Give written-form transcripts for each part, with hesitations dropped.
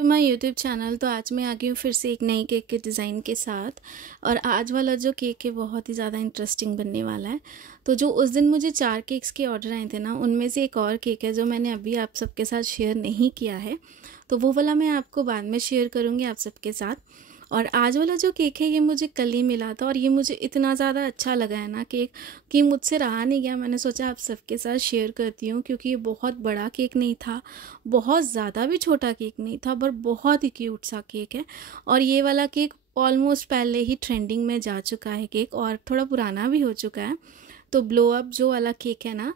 My YouTube channel. तो आज मैं आ गई हूँ फिर से एक नई केक के डिज़ाइन के साथ। और आज वाला जो केक है बहुत ही ज़्यादा इंटरेस्टिंग बनने वाला है। तो जो उस दिन मुझे 4 केक्स के ऑर्डर आए थे ना, उनमें से एक और केक है जो मैंने अभी आप सबके साथ शेयर नहीं किया है, तो वो वाला मैं आपको बाद में शेयर करूँगी आप सबके साथ। और आज वाला जो केक है ये मुझे कल ही मिला था और ये मुझे इतना ज़्यादा अच्छा लगा है ना केक कि मुझसे रहा नहीं गया। मैंने सोचा आप सबके साथ शेयर करती हूँ क्योंकि ये बहुत बड़ा केक नहीं था, बहुत ज़्यादा भी छोटा केक नहीं था, पर बहुत ही क्यूट सा केक है। और ये वाला केक ऑलमोस्ट पहले ही ट्रेंडिंग में जा चुका है केक, और थोड़ा पुराना भी हो चुका है। तो ब्लो अप जो वाला केक है ना,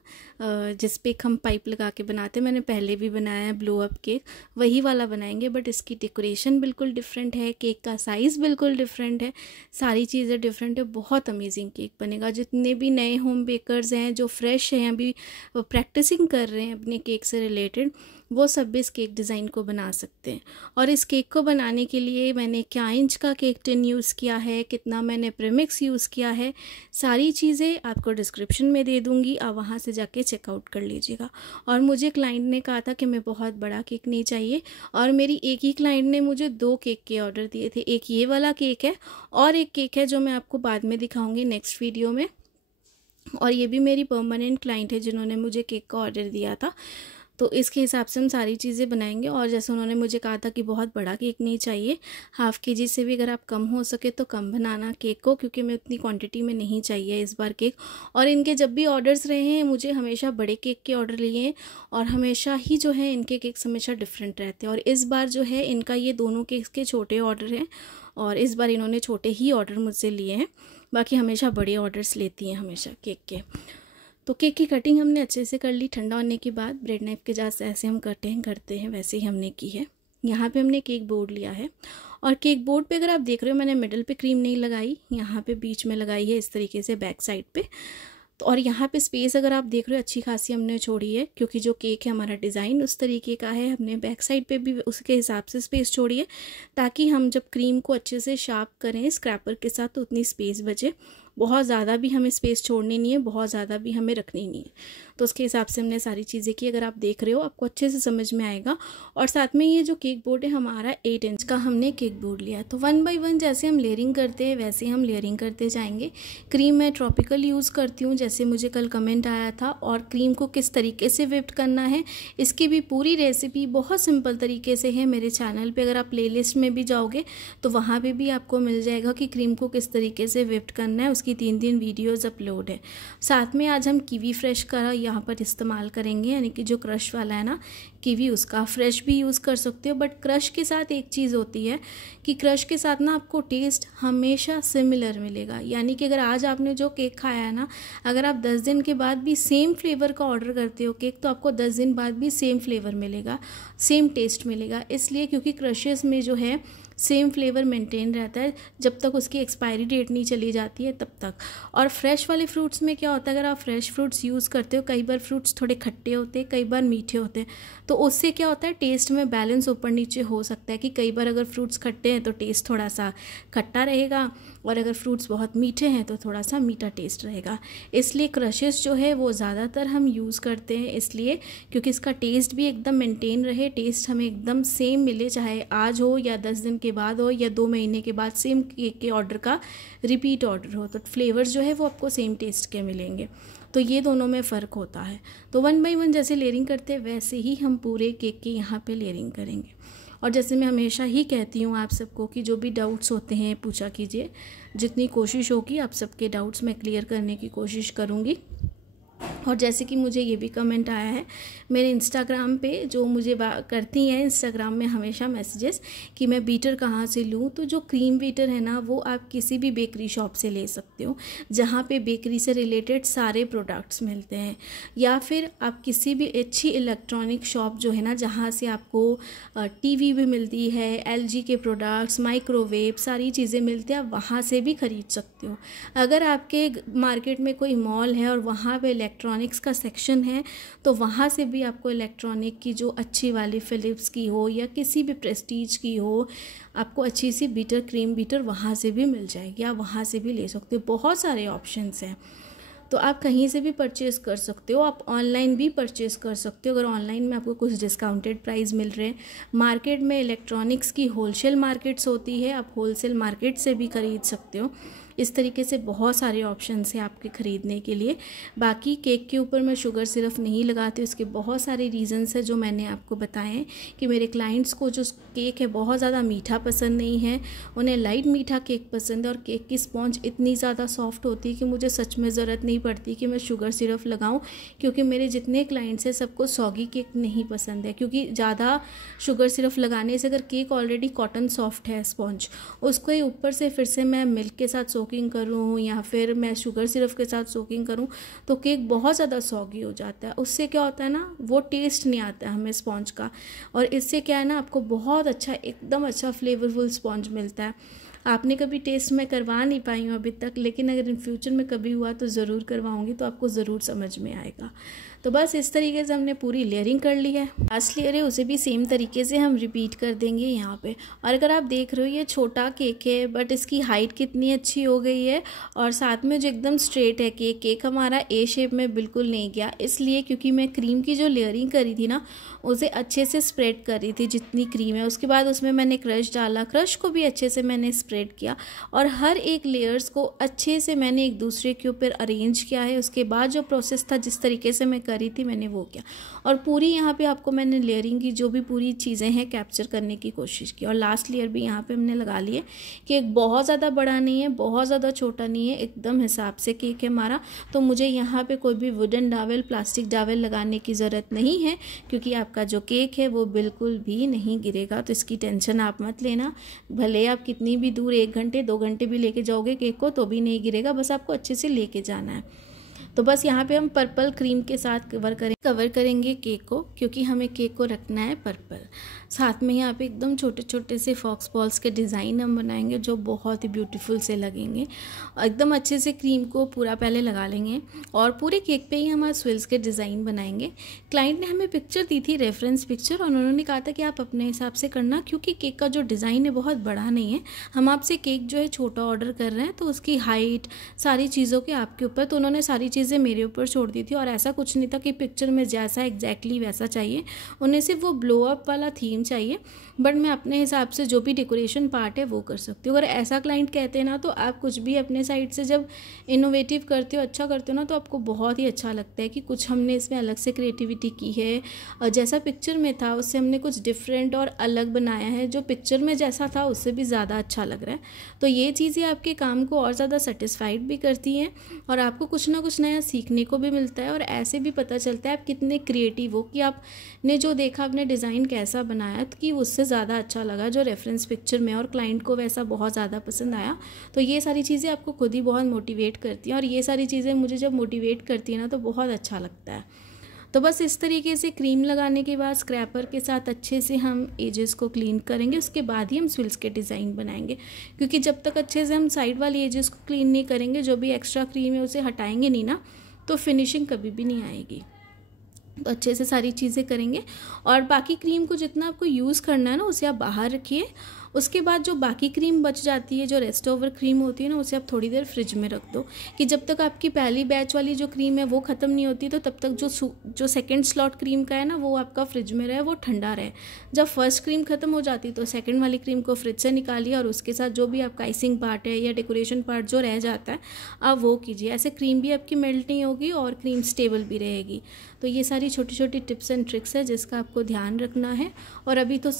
जिस पे हम पाइप लगा के बनाते हैं, मैंने पहले भी बनाया है ब्लो अप केक, वही वाला बनाएंगे। बट इसकी डेकोरेशन बिल्कुल डिफरेंट है, केक का साइज़ बिल्कुल डिफरेंट है, सारी चीज़ें डिफरेंट है। बहुत अमेजिंग केक बनेगा। जितने भी नए होम बेकर्स हैं जो फ्रेश हैं, अभी प्रैक्टिसिंग कर रहे हैं अपने केक से रिलेटेड, वो सब भी इस केक डिज़ाइन को बना सकते हैं। और इस केक को बनाने के लिए मैंने क्या इंच का केक टिन यूज़ किया है, कितना मैंने प्रीमिक्स यूज़ किया है, सारी चीज़ें आपको डिस्क्रिप्शन में दे दूँगी, आप वहाँ से जाके चेकआउट कर लीजिएगा। और मुझे क्लाइंट ने कहा था कि मैं बहुत बड़ा केक नहीं चाहिए, और मेरी एक ही क्लाइंट ने मुझे 2 केक के ऑर्डर दिए थे। एक ये वाला केक है और एक केक है जो मैं आपको बाद में दिखाऊँगी नेक्स्ट वीडियो में। और ये भी मेरी परमानेंट क्लाइंट है जिन्होंने मुझे केक का ऑर्डर दिया था। तो इसके हिसाब से हम सारी चीज़ें बनाएंगे। और जैसे उन्होंने मुझे कहा था कि बहुत बड़ा केक नहीं चाहिए, ½ kg से भी अगर आप कम हो सके तो कम बनाना केक को, क्योंकि मैं उतनी क्वांटिटी में नहीं चाहिए इस बार केक। और इनके जब भी ऑर्डर्स रहे हैं मुझे हमेशा बड़े केक के ऑर्डर लिए हैं, और हमेशा ही जो है इनके केक्स हमेशा डिफरेंट रहते हैं। और इस बार जो है इनका ये दोनों केक्स के छोटे ऑर्डर हैं, और इस बार इन्होंने छोटे ही ऑर्डर मुझसे लिए हैं। बाकी हमेशा बड़े ऑर्डर्स लेती हैं हमेशा केक के। तो केक की कटिंग हमने अच्छे से कर ली। ठंडा होने के बाद ब्रेड नाइफ के साथ ऐसे हम कटिंग करते हैं वैसे ही हमने की है। यहाँ पे हमने केक बोर्ड लिया है, और केक बोर्ड पे अगर आप देख रहे हो मैंने मिडल पे क्रीम नहीं लगाई, यहाँ पे बीच में लगाई है इस तरीके से बैक साइड पे। तो और यहाँ पे स्पेस अगर आप देख रहे हो अच्छी खासी हमने छोड़ी है, क्योंकि जो केक है हमारा डिज़ाइन उस तरीके का है। हमने बैक साइड पे भी उसके हिसाब से स्पेस छोड़ी है, ताकि हम जब क्रीम को अच्छे से शार्प करें स्क्रैपर के साथ तो उतनी स्पेस बचे। बहुत ज़्यादा भी हमें स्पेस छोड़नी नहीं है, बहुत ज़्यादा भी हमें रखनी नहीं है। तो उसके हिसाब से हमने सारी चीज़ें की। अगर आप देख रहे हो आपको अच्छे से समझ में आएगा। और साथ में ये जो केक बोर्ड है हमारा 8 इंच का हमने केक बोर्ड लिया है। तो 1 बाय 1 जैसे हम लेयरिंग करते हैं वैसे हम लेयरिंग करते जाएंगे। क्रीम मैं ट्रॉपिकल यूज़ करती हूँ, जैसे मुझे कल कमेंट आया था। और क्रीम को किस तरीके से विप्ड करना है इसकी भी पूरी रेसिपी बहुत सिंपल तरीके से है मेरे चैनल पे। अगर आप प्लेलिस्ट में भी जाओगे तो वहाँ पे भी आपको मिल जाएगा कि क्रीम को किस तरीके से विप्ड करना है, उसकी 3 वीडियोज़ अपलोड है। साथ में आज हम कीवी फ्रेश का यहाँ पर इस्तेमाल करेंगे, यानी कि जो क्रश वाला है ना कीवी, उसका फ्रेश भी यूज़ कर सकते हो। बट क्रश के साथ एक चीज़ होती है कि क्रश के साथ ना आपको टेस्ट हमेशा सिमिलर मिलेगा। यानी कि अगर आज आपने जो केक खाया है ना, अगर आप 10 दिन के बाद भी सेम फ्लेवर का ऑर्डर करते हो केक, तो आपको 10 दिन बाद भी सेम फ्लेवर मिलेगा, सेम टेस्ट मिलेगा। इसलिए क्योंकि क्रशेस में जो है सेम फ्लेवर मेंटेन रहता है जब तक उसकी एक्सपायरी डेट नहीं चली जाती है तब तक। और फ्रेश वाले फ्रूट्स में क्या होता है, अगर आप फ्रेश फ्रूट्स यूज़ करते हो, कई बार फ्रूट्स थोड़े खट्टे होते हैं, कई बार मीठे होते हैं, तो उससे क्या होता है टेस्ट में बैलेंस ऊपर नीचे हो सकता है। कि कई बार अगर फ्रूट्स खट्टे हैं तो टेस्ट थोड़ा सा खट्टा रहेगा, और अगर फ्रूट्स बहुत मीठे हैं तो थोड़ा सा मीठा टेस्ट रहेगा। इसलिए क्रशेस जो है वो ज़्यादातर हम यूज़ करते हैं, इसलिए क्योंकि इसका टेस्ट भी एकदम मेंटेन रहे, टेस्ट हमें एकदम सेम मिले, चाहे आज हो या 10 दिन के बाद हो या 2 महीने के बाद सेम केक के ऑर्डर का रिपीट ऑर्डर हो, तो फ्लेवर्स जो है वो आपको सेम टेस्ट के मिलेंगे। तो ये दोनों में फ़र्क होता है। तो 1 बाय 1 जैसे लेयरिंग करते हैं वैसे ही हम पूरे केक की यहाँ पे लेयरिंग करेंगे। और जैसे मैं हमेशा ही कहती हूँ आप सबको कि जो भी डाउट्स होते हैं पूछा कीजिए, जितनी कोशिश होगी आप सबके डाउट्स मैं क्लियर करने की कोशिश करूँगी। और जैसे कि मुझे ये भी कमेंट आया है मेरे इंस्टाग्राम पे, जो मुझे करती हैं इंस्टाग्राम में हमेशा मैसेजेस कि मैं बीटर कहाँ से लूँ। तो जो क्रीम बीटर है ना वो आप किसी भी बेकरी शॉप से ले सकते हो, जहाँ पे बेकरी से रिलेटेड सारे प्रोडक्ट्स मिलते हैं। या फिर आप किसी भी अच्छी इलेक्ट्रॉनिक शॉप जो है ना, जहाँ से आपको टीवी भी मिलती है, LG के प्रोडक्ट्स, माइक्रोवेव, सारी चीज़ें मिलती हैं, आप वहाँ से भी ख़रीद सकते हो। अगर आपके मार्केट में कोई मॉल है और वहाँ पे इलेक्ट्रॉनिक्स का सेक्शन है, तो वहाँ से भी आपको इलेक्ट्रॉनिक की जो अच्छी वाली फ़िलिप्स की हो या किसी भी प्रेस्टीज की हो, आपको अच्छी सी बीटर, क्रीम बीटर वहाँ से भी मिल जाएगी, आप वहाँ से भी ले सकते हो। बहुत सारे ऑप्शंस हैं। तो आप कहीं से भी परचेज़ कर सकते हो, आप ऑनलाइन भी परचेज़ कर सकते हो अगर ऑनलाइन में आपको कुछ डिस्काउंटेड प्राइस मिल रहे हैं। मार्केट में इलेक्ट्रॉनिक्स की होलसेल मार्केट्स होती है, आप होलसेल मार्केट से भी खरीद सकते हो। इस तरीके से बहुत सारे ऑप्शंस हैं आपके ख़रीदने के लिए। बाकी केक के ऊपर मैं शुगर सिर्फ नहीं लगाती, उसके बहुत सारे रीज़न्स हैं जो मैंने आपको बताए हैं कि मेरे क्लाइंट्स को जो केक है बहुत ज़्यादा मीठा पसंद नहीं है, उन्हें लाइट मीठा केक पसंद है और केक की स्पॉन्ज इतनी ज़्यादा सॉफ्ट होती है कि मुझे सच में ज़रूरत नहीं पड़ती कि मैं शुगर सिर्फ लगाऊं, क्योंकि मेरे जितने क्लाइंट्स हैं सबको सॉगी केक नहीं पसंद है। क्योंकि ज़्यादा शुगर सिर्फ लगाने से अगर केक ऑलरेडी कॉटन सॉफ्ट है स्पॉन्ज, उसको ऊपर से फिर से मैं मिल्क के साथ सोकिंग करूँ या फिर मैं शुगर सिरप के साथ सोकिंग करूँ तो केक बहुत ज़्यादा सॉगी हो जाता है। उससे क्या होता है ना, वो टेस्ट नहीं आता है हमें स्पॉन्ज का, और इससे क्या है ना, आपको बहुत अच्छा एकदम अच्छा फ्लेवरफुल स्पॉन्ज मिलता है। आपने कभी टेस्ट मैं करवा नहीं पाई हूँ अभी तक, लेकिन अगर इन फ्यूचर में कभी हुआ तो ज़रूर करवाऊँगी, तो आपको ज़रूर समझ में आएगा। तो बस इस तरीके से हमने पूरी लेयरिंग कर ली है। लास्ट लेयर है उसे भी सेम तरीके से हम रिपीट कर देंगे यहाँ पे। और अगर आप देख रहे हो ये छोटा केक है बट इसकी हाइट कितनी अच्छी हो गई है, और साथ में जो एकदम स्ट्रेट है केक हमारा ए शेप में बिल्कुल नहीं गया, इसलिए क्योंकि मैं क्रीम की जो लेयरिंग करी थी ना उसे अच्छे से स्प्रेड कर रही थी जितनी क्रीम है। उसके बाद उसमें मैंने क्रश डाला, क्रश को भी अच्छे से मैंने स्प्रेड किया और हर एक लेयर्स को अच्छे से मैंने एक दूसरे के ऊपर अरेंज किया है। उसके बाद जो प्रोसेस था जिस तरीके से मैं करी थी मैंने वो किया, और पूरी यहाँ पे आपको मैंने लेयरिंग की जो भी पूरी चीज़ें हैं कैप्चर करने की कोशिश की। और लास्ट लेयर भी यहाँ पे हमने लगा लिए। केक बहुत ज़्यादा बड़ा नहीं है, बहुत ज़्यादा छोटा नहीं है, एकदम हिसाब से केक है हमारा। तो मुझे यहाँ पे कोई भी वुडन डावेल, प्लास्टिक डावेल लगाने की ज़रूरत नहीं है, क्योंकि आपका जो केक है वो बिल्कुल भी नहीं गिरेगा। तो इसकी टेंशन आप मत लेना, भले आप कितनी भी दूर 1 घंटे 2 घंटे भी लेके जाओगे केक को तो भी नहीं गिरेगा, बस आपको अच्छे से लेके जाना है। तो बस यहाँ पे हम पर्पल क्रीम के साथ कवर करेंगे केक को, क्योंकि हमें केक को रखना है पर्पल। साथ में यहाँ पे एकदम छोटे छोटे से फॉक्स बॉल्स के डिज़ाइन हम बनाएंगे जो बहुत ही ब्यूटीफुल से लगेंगे। एकदम अच्छे से क्रीम को पूरा पहले लगा लेंगे और पूरे केक पे ही हमारे स्विल्स के डिज़ाइन बनाएंगे। क्लाइंट ने हमें पिक्चर दी थी, रेफरेंस पिक्चर, और उन्होंने कहा था कि आप अपने हिसाब से करना, क्योंकि केक का जो डिज़ाइन है बहुत बड़ा नहीं है, हम आपसे केक जो है छोटा ऑर्डर कर रहे हैं, तो उसकी हाइट सारी चीज़ों के आपके ऊपर। तो उन्होंने सारी चीज़ें मेरे ऊपर छोड़ दी थी, और ऐसा कुछ नहीं था कि पिक्चर में जैसा एग्जैक्टली वैसा चाहिए, उन्हें सिर्फ वो ब्लो अप वाला थीम चाहिए, बट मैं अपने हिसाब से जो भी डेकोरेशन पार्ट है वो कर सकती हूँ। अगर ऐसा क्लाइंट कहते हैं ना, तो आप कुछ भी अपने साइड से जब इनोवेटिव करते हो, अच्छा करते हो ना, तो आपको बहुत ही अच्छा लगता है कि कुछ हमने इसमें अलग से क्रिएटिविटी की है, और जैसा पिक्चर में था उससे हमने कुछ डिफरेंट और अलग बनाया है, जो पिक्चर में जैसा था उससे भी ज़्यादा अच्छा लग रहा है। तो ये चीज़ें आपके काम को और ज़्यादा सेटिस्फाइड भी करती हैं, और आपको कुछ ना कुछ नया सीखने को भी मिलता है, और ऐसे भी पता चलता है आप कितने क्रिएटिव हो, कि आपने जो देखा आपने डिज़ाइन कैसा बनाया कि उससे ज़्यादा अच्छा लगा जो रेफरेंस पिक्चर में, और क्लाइंट को वैसा बहुत ज़्यादा पसंद आया। तो ये सारी चीज़ें आपको खुद ही बहुत मोटिवेट करती हैं, और ये सारी चीज़ें मुझे जब मोटिवेट करती है ना तो बहुत अच्छा लगता है। तो बस इस तरीके से क्रीम लगाने के बाद स्क्रैपर के साथ अच्छे से हम एजेस को क्लीन करेंगे, उसके बाद ही हम स्विल्स के डिज़ाइन बनाएंगे, क्योंकि जब तक अच्छे से हम साइड वाली एजेस को क्लीन नहीं करेंगे, जो भी एक्स्ट्रा क्रीम है उसे हटाएंगे नहीं ना, तो फिनिशिंग कभी भी नहीं आएगी। तो अच्छे से सारी चीज़ें करेंगे, और बाकी क्रीम को जितना आपको यूज़ करना है ना उसे आप बाहर रखिए। उसके बाद जो बाकी क्रीम बच जाती है, जो रेस्ट ओवर क्रीम होती है ना, उसे आप थोड़ी देर फ्रिज में रख दो, कि जब तक आपकी पहली बैच वाली जो क्रीम है वो ख़त्म नहीं होती, तो तब तक जो सेकंड स्लॉट क्रीम का है ना वो आपका फ्रिज में रहे, वो ठंडा रहे। जब फर्स्ट क्रीम ख़त्म हो जाती तो सेकंड वाली क्रीम को फ्रिज से निकालिए, और उसके साथ जो भी आपका आइसिंग पार्ट है या डेकोरेशन पार्ट जो रह जाता है आप वो कीजिए। ऐसे क्रीम भी आपकी मेल्ट नहीं होगी और क्रीम स्टेबल भी रहेगी। तो ये सारी छोटी छोटी टिप्स एंड ट्रिक्स है जिसका आपको ध्यान रखना है। और अभी तो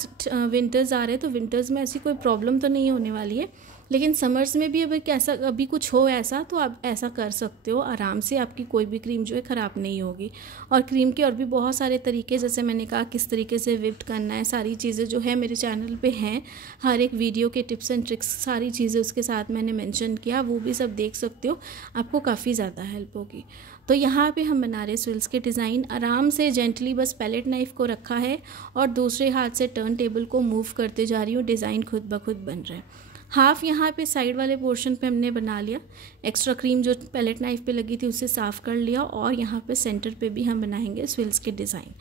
विंटर्स आ रहे हैं, तो विंटर्स में ऐसी कोई प्रॉब्लम तो नहीं होने वाली है, लेकिन समर्स में भी अभी कुछ हो ऐसा तो आप ऐसा कर सकते हो आराम से, आपकी कोई भी क्रीम जो है ख़राब नहीं होगी। और क्रीम के और भी बहुत सारे तरीके, जैसे मैंने कहा किस तरीके से विप्ड करना है, सारी चीज़ें जो है मेरे चैनल पे हैं, हर एक वीडियो के टिप्स एंड ट्रिक्स सारी चीज़ें उसके साथ मैंने मेंशन किया, वो भी सब देख सकते हो, आपको काफ़ी ज़्यादा हेल्प होगी। तो यहाँ पे हम बना रहे स्विल्स के डिज़ाइन, आराम से जेंटली बस पैलेट नाइफ़ को रखा है और दूसरे हाथ से टर्न टेबल को मूव करते जा रही हूँ, डिज़ाइन खुद ब खुद बन रहा है। हाफ यहाँ पे साइड वाले पोर्शन पे हमने बना लिया, एक्स्ट्रा क्रीम जो पैलेट नाइफ पे लगी थी उसे साफ़ कर लिया, और यहाँ पे सेंटर पे भी हम बनाएंगे स्विल्स के डिज़ाइन,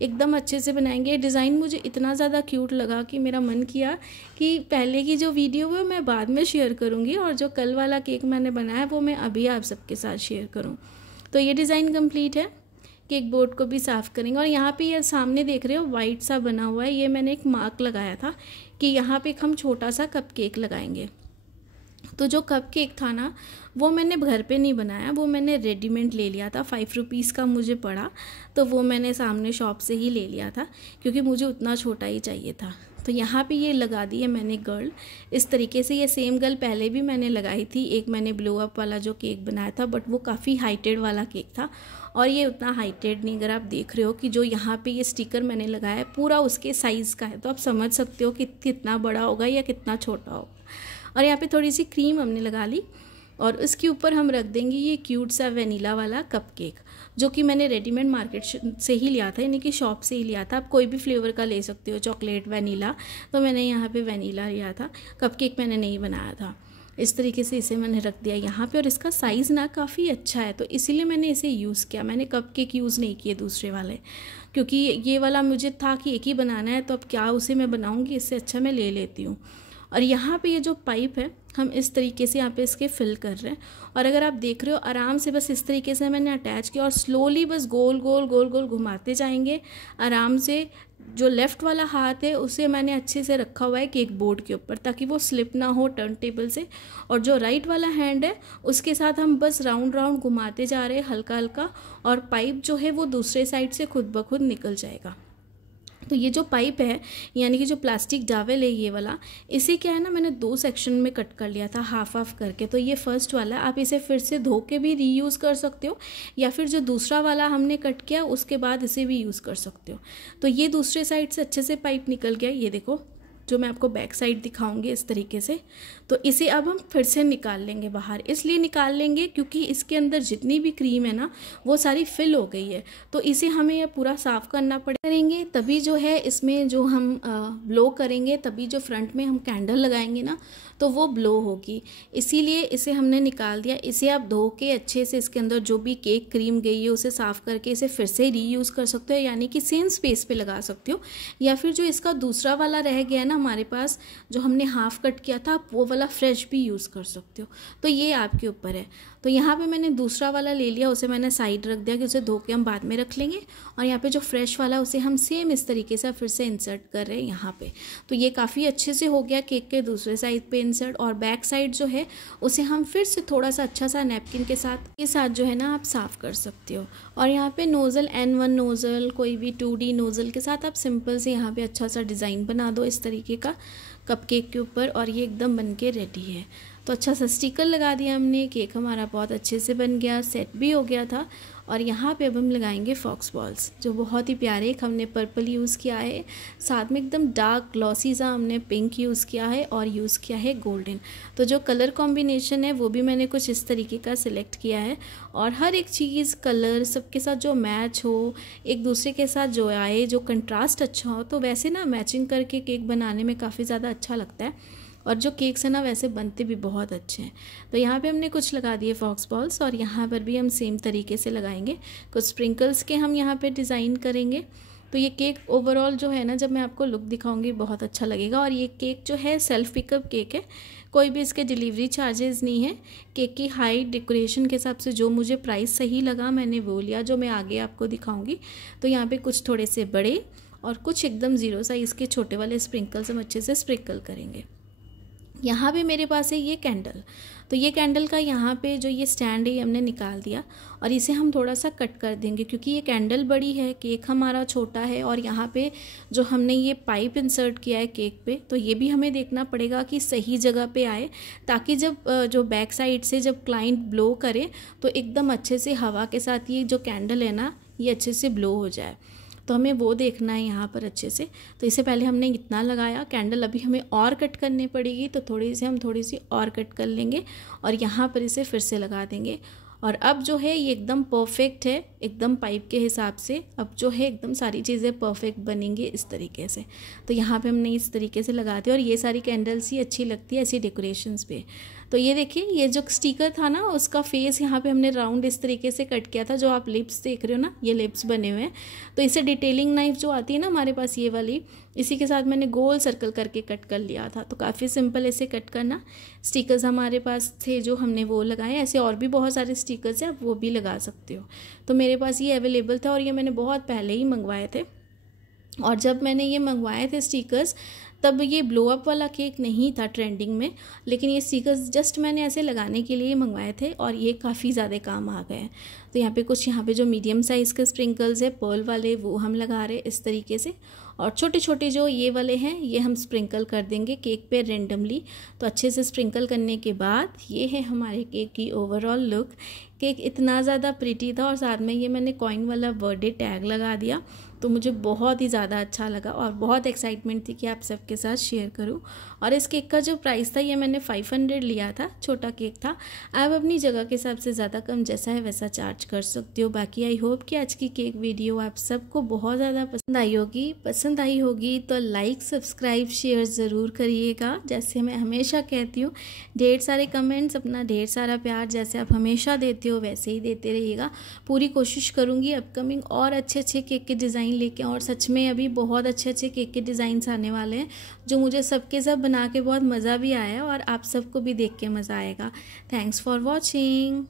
एकदम अच्छे से बनाएंगे। ये डिज़ाइन मुझे इतना ज़्यादा क्यूट लगा कि मेरा मन किया कि पहले की जो वीडियो है मैं बाद में शेयर करूँगी, और जो कल वाला केक मैंने बनाया वो मैं अभी आप सबके साथ शेयर करूँ। तो ये डिज़ाइन कंप्लीट है। केक बोर्ड को भी साफ़ करेंगे, और यहाँ पे ये सामने देख रहे हो वाइट सा बना हुआ है, ये मैंने एक मार्क लगाया था कि यहाँ पे हम छोटा सा कप केक लगाएंगे। तो जो कप केक था ना वो मैंने घर पे नहीं बनाया, वो मैंने रेडीमेड ले लिया था, 5 रुपीज़ का मुझे पड़ा, तो वो मैंने सामने शॉप से ही ले लिया था क्योंकि मुझे उतना छोटा ही चाहिए था। तो यहाँ पे ये लगा दी है मैंने गर्ल इस तरीके से। ये सेम गर्ल पहले भी मैंने लगाई थी, एक मैंने ब्लो अप वाला जो केक बनाया था, बट वो काफ़ी हाइटेड वाला केक था, और ये उतना हाइटेड नहीं। अगर आप देख रहे हो कि जो यहाँ पे ये स्टिकर मैंने लगाया है पूरा उसके साइज़ का है, तो आप समझ सकते हो कि कितना बड़ा होगा या कितना छोटा होगा। और यहाँ पे थोड़ी सी क्रीम हमने लगा ली, और उसके ऊपर हम रख देंगे ये क्यूट सा वेनीला वाला कप केक, जो कि मैंने रेडीमेड मार्केट से ही लिया था, यानी कि शॉप से ही लिया था। आप कोई भी फ्लेवर का ले सकते हो, चॉकलेट, वनीला, तो मैंने यहाँ पे वनीला लिया था, कप केक मैंने नहीं बनाया था। इस तरीके से इसे मैंने रख दिया यहाँ पे, और इसका साइज़ ना काफ़ी अच्छा है, तो इसीलिए मैंने इसे यूज़ किया। मैंने कप केक यूज़ नहीं किए दूसरे वाले, क्योंकि ये वाला मुझे था कि एक ही बनाना है, तो अब क्या उसे मैं बनाऊँगी, इससे अच्छा मैं ले लेती हूँ। और यहाँ पे ये जो पाइप है हम इस तरीके से यहाँ पे इसके फिल कर रहे हैं, और अगर आप देख रहे हो आराम से बस इस तरीके से मैंने अटैच किया, और स्लोली बस गोल गोल गोल गोल घुमाते जाएंगे आराम से। जो लेफ़्ट वाला हाथ है उसे मैंने अच्छे से रखा हुआ है केक बोर्ड के ऊपर, ताकि वो स्लिप ना हो टर्न टेबल से, और जो राइट वाला हैंड है उसके साथ हम बस राउंड राउंड घुमाते जा रहे हैं हल्का हल्का, और पाइप जो है वो दूसरे साइड से खुद ब खुद निकल जाएगा। तो ये जो पाइप है, यानी कि जो प्लास्टिक डावेल है ये वाला, इसे क्या है ना मैंने 2 सेक्शन में कट कर लिया था, हाफ हाफ करके। तो ये फर्स्ट वाला आप इसे फिर से धो के भी रीयूज़ कर सकते हो, या फिर जो दूसरा वाला हमने कट किया उसके बाद इसे भी यूज़ कर सकते हो। तो ये दूसरे साइड से अच्छे से पाइप निकल गया, ये देखो, जो मैं आपको बैक साइड दिखाऊंगी इस तरीके से। तो इसे अब हम फिर से निकाल लेंगे बाहर, इसलिए निकाल लेंगे क्योंकि इसके अंदर जितनी भी क्रीम है ना वो सारी फिल हो गई है, तो इसे हमें यह पूरा साफ़ करना पड़ेगा, तभी जो है इसमें जो हम ब्लो करेंगे, तभी जो फ्रंट में हम कैंडल लगाएंगे ना तो वो ब्लो होगी, इसीलिए इसे हमने निकाल दिया। इसे आप धो के अच्छे से इसके अंदर जो भी केक क्रीम गई है उसे साफ़ करके इसे फिर से रीयूज़ कर सकते हो, यानी कि सेम स्पेस पे लगा सकते हो, या फिर जो इसका दूसरा वाला रह गया ना हमारे पास जो हमने हाफ कट किया था वो वाला फ्रेश भी यूज़ कर सकते हो, तो ये आपके ऊपर है। तो यहाँ पे मैंने दूसरा वाला ले लिया, उसे मैंने साइड रख दिया कि उसे धो के हम बाद में रख लेंगे, और यहाँ पे जो फ्रेश वाला उसे हम सेम इस तरीके से फिर से इंसर्ट कर रहे हैं यहाँ पे। तो ये काफ़ी अच्छे से हो गया केक के दूसरे साइड पे इंसर्ट, और बैक साइड जो है उसे हम फिर से थोड़ा सा अच्छा सा नैपकिन के साथ जो है ना आप साफ़ कर सकते हो। और यहाँ पे नोज़ल N1 नोज़ल, कोई भी 2D नोज़ल के साथ आप सिंपल से यहाँ पे अच्छा सा डिज़ाइन बना दो इस तरीके का कपकेक के ऊपर, और ये एकदम बन के रेडी है। तो अच्छा सा स्टिकर लगा दिया हमने, केक हमारा बहुत अच्छे से बन गया, सेट भी हो गया था। और यहाँ पे अब हम लगाएंगे फॉक्स बॉल्स, जो बहुत ही प्यारे, एक हमने पर्पल यूज़ किया है, साथ में एकदम डार्क ग्लॉसी सा हमने पिंक यूज़ किया है, और यूज़ किया है गोल्डन। तो जो कलर कॉम्बिनेशन है वो भी मैंने कुछ इस तरीके का सिलेक्ट किया है, और हर एक चीज़ कलर सबके साथ जो मैच हो, एक दूसरे के साथ जो आए, जो कंट्रास्ट अच्छा हो, तो वैसे ना मैचिंग करके केक बनाने में काफ़ी ज़्यादा अच्छा लगता है, और जो केक्स है ना वैसे बनते भी बहुत अच्छे हैं। तो यहाँ पे हमने कुछ लगा दिए फॉक्स बॉल्स, और यहाँ पर भी हम सेम तरीके से लगाएंगे, कुछ स्प्रिंकल्स के हम यहाँ पे डिज़ाइन करेंगे। तो ये केक ओवरऑल जो है ना जब मैं आपको लुक दिखाऊंगी बहुत अच्छा लगेगा। और ये केक जो है सेल्फ पिकअप केक है, कोई भी इसके डिलीवरी चार्जेस नहीं है। केक की हाइट डेकोरेशन के हिसाब से जो मुझे प्राइस सही लगा मैंने वो लिया, जो मैं आगे आपको दिखाऊंगी। तो यहाँ पे कुछ थोड़े से बड़े और कुछ एकदम 0 साइज़ के छोटे वाले स्प्रिंकल्स हम अच्छे से स्प्रिंकल करेंगे। यहाँ पे मेरे पास है ये कैंडल, तो ये कैंडल का यहाँ पे जो ये स्टैंड है ये हमने निकाल दिया, और इसे हम थोड़ा सा कट कर देंगे क्योंकि ये कैंडल बड़ी है, केक हमारा छोटा है, और यहाँ पे जो हमने ये पाइप इंसर्ट किया है केक पे, तो ये भी हमें देखना पड़ेगा कि सही जगह पे आए, ताकि जब जो बैक साइड से जब क्लाइंट ब्लो करे तो एकदम अच्छे से हवा के साथ ये जो कैंडल है ना ये अच्छे से ब्लो हो जाए। तो हमें वो देखना है यहाँ पर अच्छे से। तो इससे पहले हमने इतना लगाया, कैंडल अभी हमें और कट करनी पड़ेगी, तो हम थोड़ी सी और कट कर लेंगे और यहाँ पर इसे फिर से लगा देंगे। और अब जो है ये एकदम परफेक्ट है, एकदम पाइप के हिसाब से अब जो है एकदम सारी चीज़ें परफेक्ट बनेंगी इस तरीके से। तो यहाँ पे हमने इस तरीके से लगा दिया और ये सारी कैंडल्स ही अच्छी लगती है ऐसी डेकोरेशंस पे। तो ये देखिए ये जो स्टिकर था ना उसका फेस यहाँ पे हमने राउंड इस तरीके से कट किया था। जो आप लिप्स देख रहे हो ना, ये लिप्स बने हुए हैं। तो इसे डिटेलिंग नाइफ जो आती है ना हमारे पास ये वाली, इसी के साथ मैंने गोल सर्कल करके कट कर लिया था। तो काफ़ी सिंपल ऐसे कट करना। स्टिकर्स हमारे पास थे जो हमने वो लगाए, ऐसे और भी बहुत सारे स्टिकर्स हैं, आप वो भी लगा सकते हो। तो मेरे पास ये अवेलेबल था और ये मैंने बहुत पहले ही मंगवाए थे। और जब मैंने ये मंगवाए थे स्टिकर्स तब ये ब्लो अप वाला केक नहीं था ट्रेंडिंग में, लेकिन ये स्टिकर्स जस्ट मैंने ऐसे लगाने के लिए मंगवाए थे और ये काफ़ी ज़्यादा काम आ गए। तो यहाँ पे कुछ यहाँ पे जो मीडियम साइज़ के स्प्रिंकल्स है पर्ल वाले वो हम लगा रहे इस तरीके से, और छोटे छोटे जो ये वाले हैं ये हम स्प्रिंकल कर देंगे केक पे रेंडमली। तो अच्छे से स्प्रिंकल करने के बाद ये है हमारे केक की ओवरऑल लुक। केक इतना ज़्यादा प्रिटी था और साथ में ये मैंने कॉइन वाला बर्थडे टैग लगा दिया, तो मुझे बहुत ही ज़्यादा अच्छा लगा और बहुत एक्साइटमेंट थी कि आप सबके साथ शेयर करूं। और इस केक का जो प्राइस था ये मैंने 500 लिया था, छोटा केक था। आप अपनी जगह के हिसाब से ज़्यादा कम जैसा है वैसा चार्ज कर सकते हो। बाकी आई होप कि आज की केक वीडियो आप सबको बहुत ज़्यादा पसंद आई होगी तो लाइक सब्सक्राइब शेयर ज़रूर करिएगा। जैसे मैं हमेशा कहती हूँ, ढेर सारे कमेंट्स, अपना ढेर सारा प्यार जैसे आप हमेशा देते हो वैसे ही देते रहिएगा। पूरी कोशिश करूँगी अपकमिंग और अच्छे अच्छे केक के डिज़ाइन लेके, और सच में अभी बहुत अच्छे अच्छे केक के डिज़ाइंस आने वाले हैं जो मुझे सबके सब बना के बहुत मज़ा भी आया और आप सबको भी देख के मज़ा आएगा। Thanks for watching.